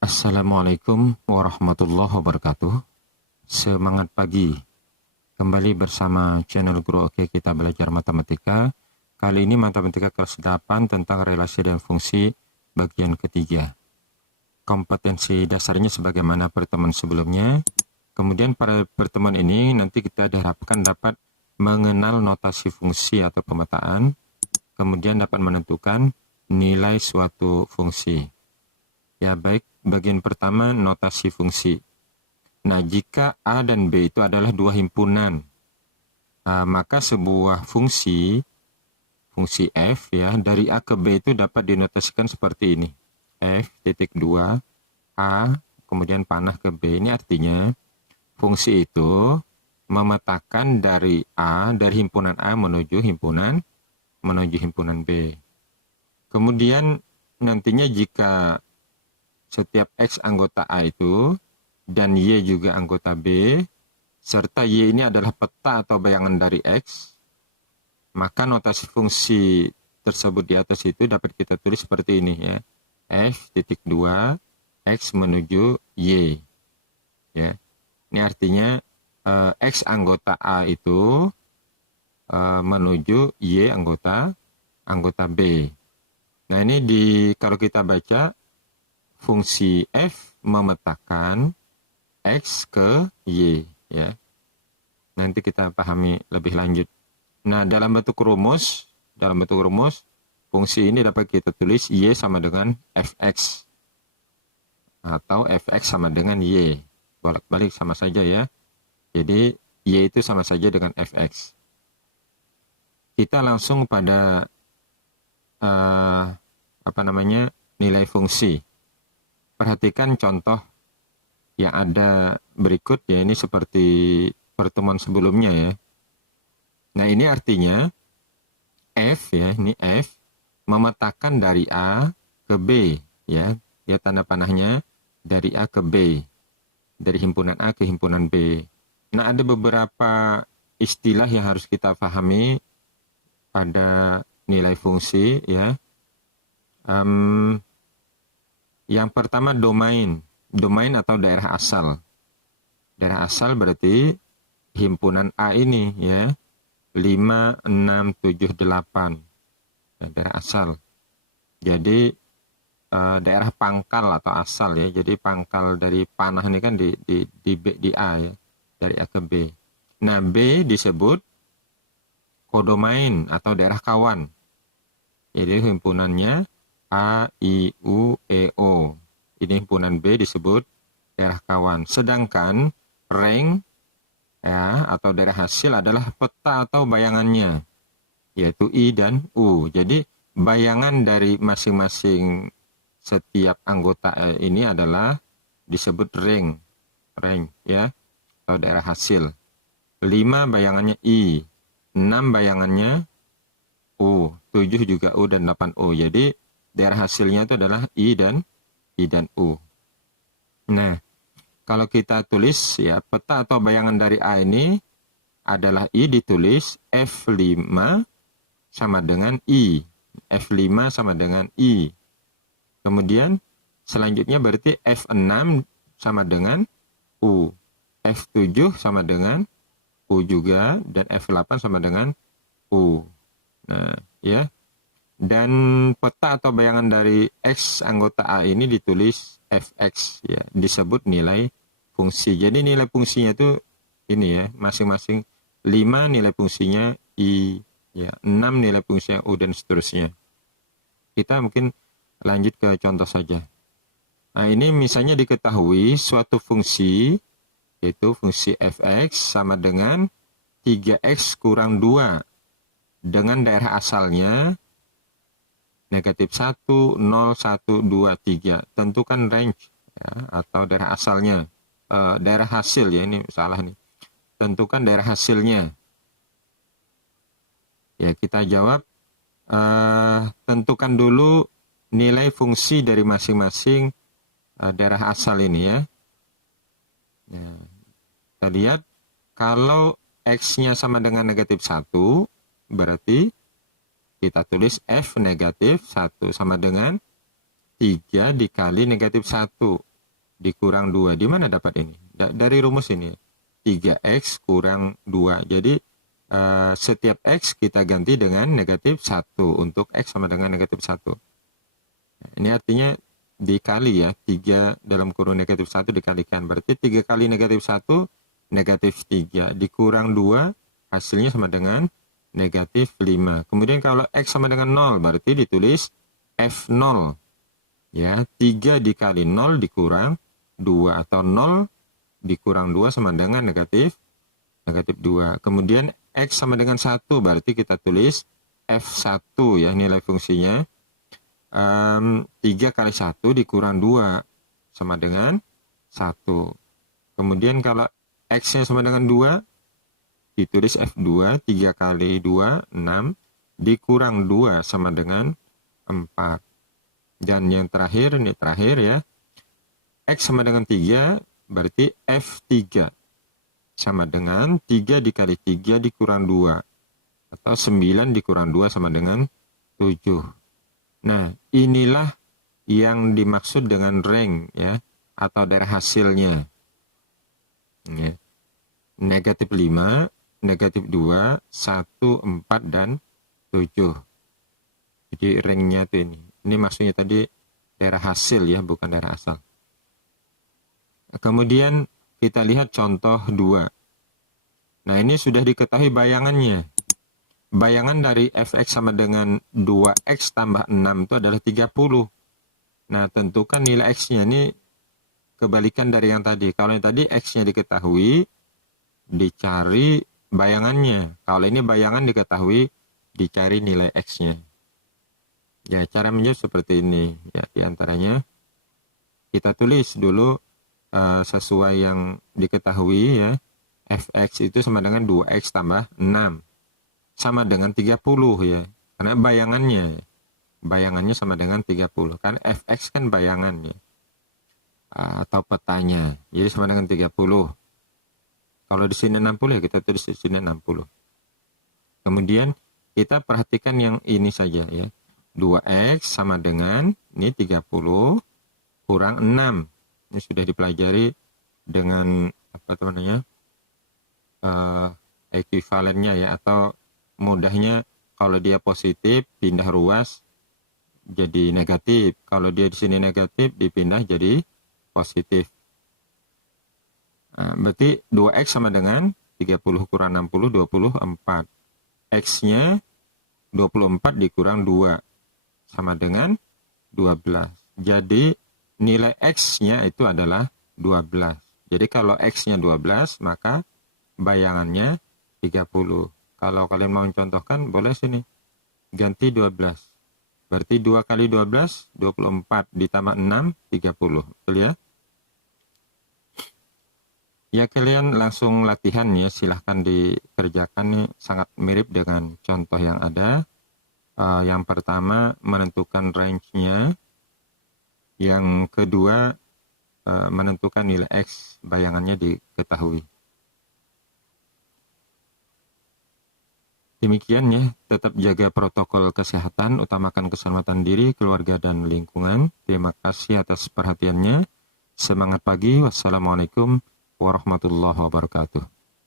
Assalamualaikum warahmatullahi wabarakatuh. Semangat pagi. Kembali bersama channel Guru Oke kita belajar matematika. Kali ini matematika kelas 8 tentang relasi dan fungsi bagian ketiga. Kompetensi dasarnya sebagaimana pertemuan sebelumnya. Kemudian pada pertemuan ini nanti kita diharapkan dapat mengenal notasi fungsi atau pemetaan. Kemudian dapat menentukan nilai suatu fungsi. Ya baik, bagian pertama notasi fungsi. Nah, jika A dan B itu adalah dua himpunan, maka sebuah fungsi f ya dari A ke B itu dapat dinotasikan seperti ini. F titik 2 A kemudian panah ke B. Ini artinya fungsi itu memetakan dari A, dari himpunan A menuju himpunan B. Kemudian nantinya jika setiap X anggota A itu dan Y juga anggota B, serta Y ini adalah peta atau bayangan dari X, maka notasi fungsi tersebut di atas itu dapat kita tulis seperti ini ya. F titik 2 X menuju Y. Ya. Ini artinya X anggota A itu menuju Y anggota B. Nah, ini kalau kita baca fungsi f memetakan x ke y ya. Nanti kita pahami lebih lanjut. Nah, dalam bentuk rumus fungsi ini dapat kita tulis y sama dengan fx atau fx sama dengan y. Bolak-balik sama saja ya. Jadi y itu sama saja dengan fx. Kita langsung pada nilai fungsi. Perhatikan contoh yang ada berikut ya, ini seperti pertemuan sebelumnya ya. Nah, ini artinya F ya, ini F memetakan dari A ke B ya. Lihat tanda panahnya dari A ke B. Dari himpunan A ke himpunan B. Nah, ada beberapa istilah yang harus kita pahami pada nilai fungsi ya. Yang pertama domain atau daerah asal. Daerah asal berarti himpunan A ini ya, 5, 6, 7, 8. Ya, daerah asal. Jadi daerah pangkal atau asal ya. Jadi pangkal dari panah ini kan di A ya, dari A ke B. Nah, B disebut kodomain atau daerah kawan. Jadi himpunannya A, I, U, E, O. Ini himpunan B disebut daerah kawan. Sedangkan rank ya, atau daerah hasil adalah peta atau bayangannya, yaitu I dan U. Jadi bayangan dari masing-masing setiap anggota ini adalah disebut rank ya, atau daerah hasil. 5 bayangannya I, 6 bayangannya U, 7 juga U dan 8 U. Jadi daerah hasilnya itu adalah I dan U. Nah, kalau kita tulis ya, peta atau bayangan dari A ini adalah I ditulis F5 sama dengan I. F5 sama dengan I. Kemudian selanjutnya berarti F6 sama dengan U. F7 sama dengan U juga. Dan F8 sama dengan U. Nah, ya. Dan peta atau bayangan dari X anggota A ini ditulis Fx ya, disebut nilai fungsi. Jadi nilai fungsinya itu ini ya, masing-masing 5 nilai fungsinya I ya, 6 nilai fungsinya U dan seterusnya. Kita mungkin lanjut ke contoh saja. Nah, ini misalnya diketahui suatu fungsi yaitu fungsi Fx sama dengan 3x kurang 2 dengan daerah asalnya negatif 1, 0, 1, 2, 3. Tentukan range ya, atau daerah asalnya. Daerah hasil ya, ini salah nih. Tentukan daerah hasilnya. Ya, kita jawab. Tentukan dulu nilai fungsi dari masing-masing daerah asal ini ya. Ya. Kita lihat, kalau X-nya sama dengan negatif 1, berarti kita tulis F negatif 1 sama dengan 3 dikali negatif 1. dikurang 2. Di mana dapat ini? Dari rumus ini. 3x kurang 2. Jadi setiap x kita ganti dengan negatif 1 untuk x sama dengan negatif 1. Ini artinya dikali ya, 3 dalam kurung negatif 1 dikalikan. Berarti 3 kali negatif 1, negatif 3. Dikurang 2, hasilnya sama dengan negatif 5. Kemudian kalau x sama dengan 0, berarti ditulis F0. Ya, 3 dikali 0 dikurang 2. Atau 0 dikurang 2 sama dengan negatif 2. Kemudian x sama dengan 1, berarti kita tulis F1 ya, nilai fungsinya. 3 kali 1 dikurang 2 sama dengan 1. Kemudian kalau x-nya sama dengan 2, ditulis F2, 3 kali 2, 6, dikurang 2 sama dengan 4. Dan yang terakhir, ini terakhir ya, x sama dengan 3, berarti F3 sama dengan 3 dikali 3 dikurang 2. Atau 9 dikurang 2 sama dengan 7. Nah, inilah yang dimaksud dengan rank ya, atau daerah hasilnya. Ya. Negatif 5, negatif 2, 1, 4, dan 7. Jadi ranknya itu ini. Ini maksudnya tadi daerah hasil ya, bukan daerah asal. Kemudian kita lihat contoh 2. Nah, ini sudah diketahui bayangannya. Bayangan dari fx sama dengan 2x tambah 6 itu adalah 30. Nah, tentukan nilai x-nya. Ini kebalikan dari yang tadi. Kalau yang tadi x-nya diketahui, dicari bayangannya. Kalau ini bayangan diketahui, dicari nilai x-nya. Ya, cara menjawab seperti ini. Ya, diantaranya kita tulis dulu sesuai yang diketahui ya. Fx itu sama dengan 2x tambah 6. Sama dengan 30 ya. Karena bayangannya sama dengan 30. Kan fx kan bayangannya. Atau petanya. Jadi sama dengan 30. Kalau di sini 60 ya kita tulis di sini 60. Kemudian kita perhatikan yang ini saja ya. 2x sama dengan ini 30 kurang 6. Ini sudah dipelajari dengan apa namanya? Ekuivalennya ya, atau mudahnya kalau dia positif pindah ruas jadi negatif. Kalau dia di sini negatif dipindah jadi positif. Nah, berarti 2x sama dengan 30 kurang 60, 24. X-nya 24 dikurang 2 sama dengan 12. Jadi nilai X-nya itu adalah 12. Jadi kalau X-nya 12, maka bayangannya 30. Kalau kalian mau mencontohkan, boleh sini. Ganti 12. Berarti 2 kali 12, 24. Ditambah 6, 30. Betul ya? Ya, kalian langsung latihan ya. Silahkan dikerjakan nih. Sangat mirip dengan contoh yang ada. Yang pertama, menentukan range-nya. Yang kedua, menentukan nilai X, bayangannya diketahui. Demikian ya, tetap jaga protokol kesehatan, utamakan keselamatan diri, keluarga, dan lingkungan. Terima kasih atas perhatiannya. Semangat pagi, wassalamualaikum warahmatullahi wabarakatuh.